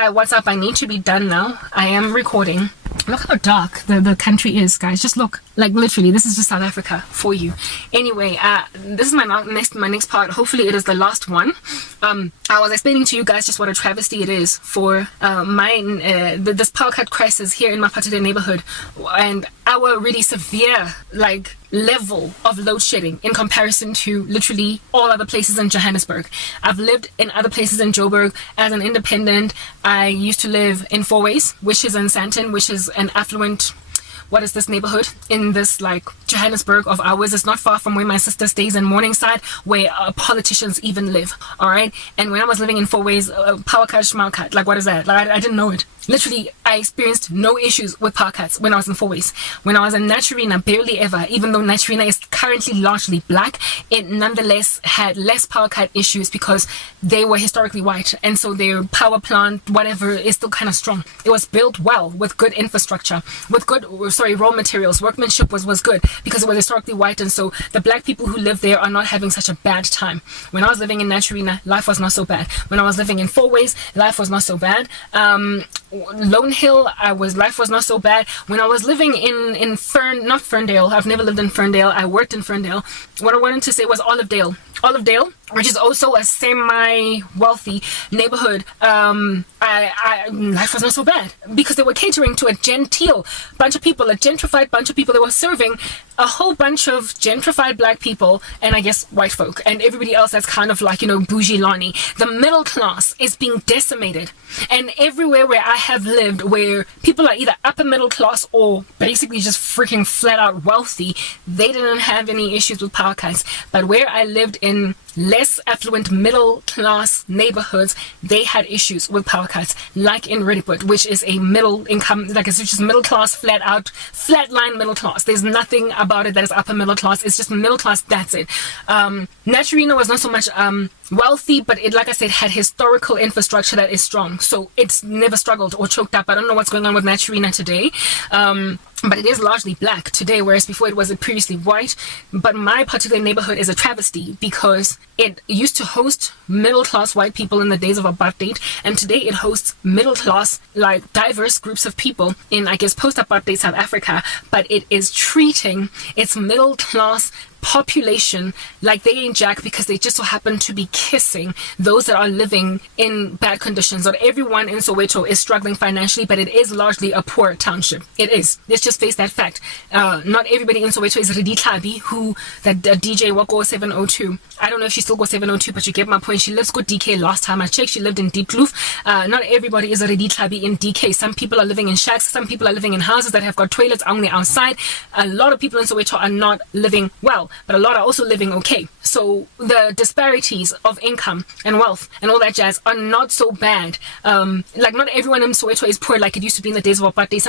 Hi, what's up? I need to be done now. I am recording. Look how dark the country is, guys. Just look. Like, literally, this is just South Africa for you. Anyway, this is my next part. Hopefully it is the last one. I was explaining to you guys just what a travesty it is for this power cut crisis here in my particular neighborhood, and our really severe level of load shedding in comparison to literally all other places in Johannesburg. I've lived in other places in Joburg as an independent. I used to live in Fourways, which is in Sandton, which is an affluent, what is this neighborhood in this Johannesburg of ours. It's not far from where my sister stays in Morningside, where politicians even live. All right. And when I was living in Fourways, power cut, schmal cut, what is that? I didn't know it. Literally, I experienced no issues with power cuts when I was in Fourways. When I was in Naturina, barely ever. Even though Naturina is currently largely black, it nonetheless had less power cut issues because they were historically white, and so their power plant, whatever, is still kind of strong. It was built well with good infrastructure, with good raw materials. Workmanship was good because it was historically white, and so the black people who live there are not having such a bad time. When I was living in Naturina, life was not so bad. When I was living in Fourways, life was not so bad. Lone Hill, life was not so bad. When I was living in not Ferndale, I've never lived in Ferndale. I worked in Ferndale. What I wanted to say was Olivedale, which is also a semi-wealthy neighborhood. Life was not so bad because they were catering to a genteel bunch of people, a gentrified bunch of people. They were serving a whole bunch of gentrified black people and I guess white folk and everybody else that's kind of bougie Lonnie. The middle class is being decimated, and everywhere where I have lived, where people are either upper middle class or basically just freaking flat out wealthy, they didn't have any issues with power cuts. But where I lived in less affluent middle class neighborhoods, they had issues with power cuts, like in Roodepoort, which is a middle income, it's just middle class, flat line middle class. There's nothing about it that is upper middle class. It's just middle class, that's it. Naturina was not so much wealthy, but it, like I said, had historical infrastructure that is strong, so it's never struggled or choked up. I don't know what's going on with Naturina today, but it is largely black today, whereas before it was previously white. But my particular neighborhood is a travesty because it used to host middle-class white people in the days of Apartheid, and today it hosts middle-class, diverse groups of people in, I guess, post-Apartheid South Africa, but it is treating its middle-class population like they ain't jack because they just so happen to be kissing those that are living in bad conditions. Not everyone in Soweto is struggling financially, but it is largely a poor township. It is. Let's just face that fact. Not everybody in Soweto is Redi Tlabi, who that DJ Wako 702. I don't know if she still goes 702, but you get my point. She lives good DK. Last time I checked, she lived in Deep Kloof. Not everybody is a Redi Tlabi in DK. Some people are living in shacks. Some people are living in houses that have got toilets on the outside. A lot of people in Soweto are not living well, but a lot are also living okay. So the disparities of income and wealth and all that jazz are not so bad. Not everyone in Soweto is poor like it used to be in the days of Apartheid.